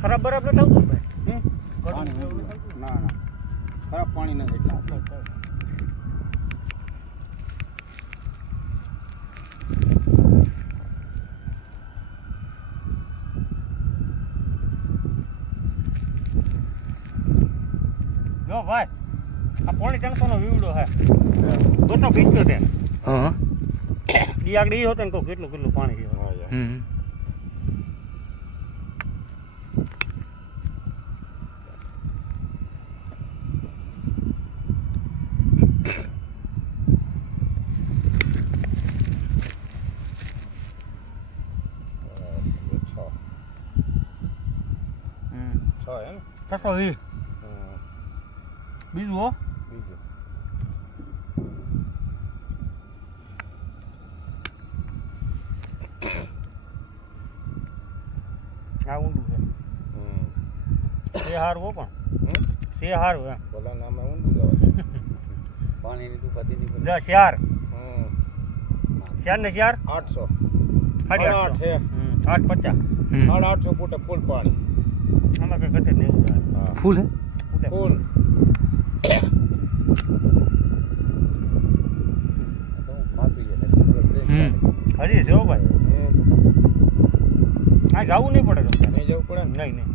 ખરાબ બરાબર થતું ભાઈ પાણી ના ના ખરાબ પાણી નથી એટલા જો ભાઈ આ પોણી 300 નો વીવડો હે 275 હા ઈ આગળ ઈ હોતો ને કહું કેટલું કેટલું પાણી છે હમ છ હે ને 620 બીજું હો બીજું આ ઊંડું છે સે હારું હો પણ સે હારું એમ ભલા નામે ઊંડું જવા પાણીની તું પતિ નહીં જા શિયાર શિયાર ને શિયાર 800 850 હે 850 850 ફૂટે ફૂલ પાણી આમાં કઈ ઘટે નહીં એવું થાય હા ફૂલ હે ફૂલ હજી છે હો ભાઈ આ જવું નહીં પડે તો નહીં જવું પડે ને નહીં નહીં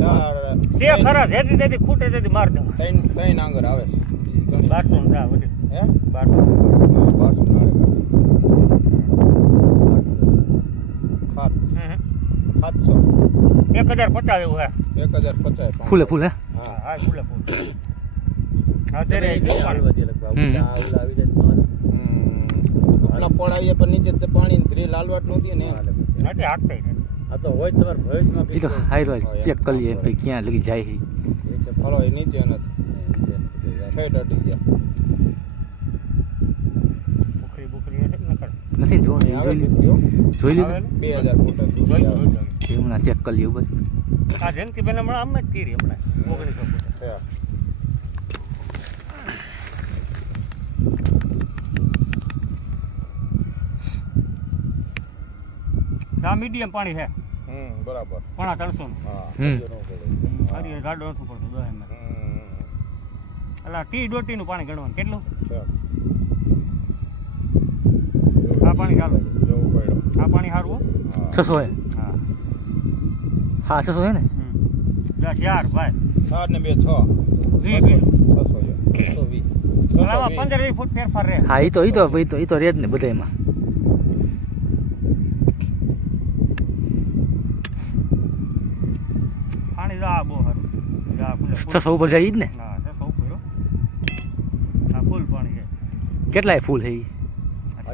ચાર સે ખરા જેથી તેથી ખૂટે તેથી માર દે ત્રણ આંગર આવે છે 1200 નું જા વડી હે 1200 1200 ખાત 700 1050 એવું હે 1050 ફૂલે ફૂલ હે હા હા ફૂલે ફૂલ અત્યારે આપણા પડાવીએ પણ નીચે તે પાણી ધ્રી લાલવાટ નહોતી ને નથી હાકતા આ તો હોય તમાર ભેજમાં એ તો હાઈરો ચેક કરી લઈએ ભાઈ ક્યાં લગી જાય છે એ છે ફળો એ નીચે નથી ઠેઠ અડી ગયા બુખરી નથી ને કર નથી જોઈ આવે લીધું જોઈ લીધું 2000 ફૂટ જોઈ લો હમણાં ચેક કરી લઈએ બસ આ જયંતિ બેન હમણાં આમ જ કીરી હમણાં 1900 ફૂટ આ મીડિયમ પાણી છે બરાબર પોણા 300 નું હા હરી ગાડો નથી પડતો 10 એમ એટલે ટી ડોટી નું પાણી ગણવાનું કેટલું આ પાણી ચાલુ જવું પડ્યો આ પાણી સારું હો 600 હે હા હા 600 હે ને દસ યાર ભાઈ 4 ને 2 6 વી બીજું 620 આમાં 15-20 ફૂટ ફેરફાર રહે હા એ તો રેજ ને બધા એમાં પાણી જા બહુ સારું જા ફૂલે 600 ઉપર જાય ઈ જ ને હા 600 ઉપર હો આ ફૂલ પાણી છે કેટલાય ફૂલ હે ઈ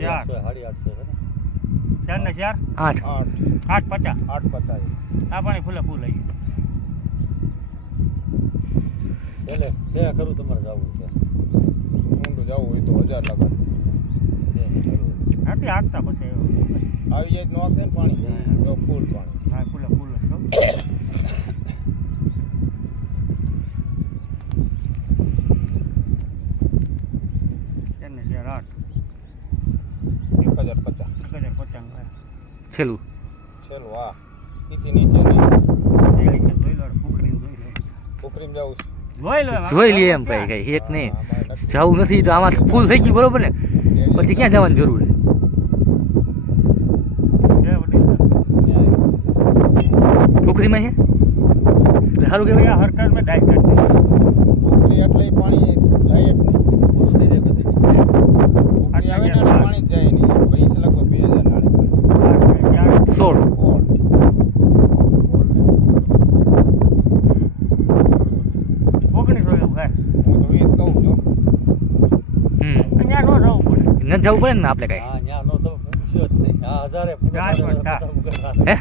ચાર 850 ચાર ને ચાર 8 850 850 આ પાણી ફૂલે ફૂલ હશે એટલે છે ખરું તમારે જવું છે ઊંડું જવું હોય તો 1000 લાગે નથી હાકતા પછી આવી જાય નો આખે પાણી તો ફૂલ પાણી હા ફૂલે ફૂલ જ છો ચાર ને ચાર 8 1050 1050 છેલ્લું છેલ્લું હા ઈથી નીચે નહીં જોઈ લો પુખરી જોઈ લો પોખરીમાં જવું જોઈ લઈએ એમ ભાઈ કઈ એક નહીં જવું નથી તો આમાં ફૂલ થઈ ગયું બરોબર ને પછી ક્યાં જવાની જરૂર છે પોખરીમાં છે એટલે સારું કહેવાય હરકત મેં દાસ કાઢી પોખરી એટલે પાણી જાય જ નહીં પૂરું થઈ જાય પછી પોખરી આવે ને એટલે પાણી જ જાય નહીં પૈસા લગભગ 2000 નાળી 16 1900 એવું હે હું તો એ જ કહું છું અહીંયા નો જવું પડે ન જવું પડે ને આપણે કઈ હા નો તો પૂછ્યો જ નહીં હા 1000 હે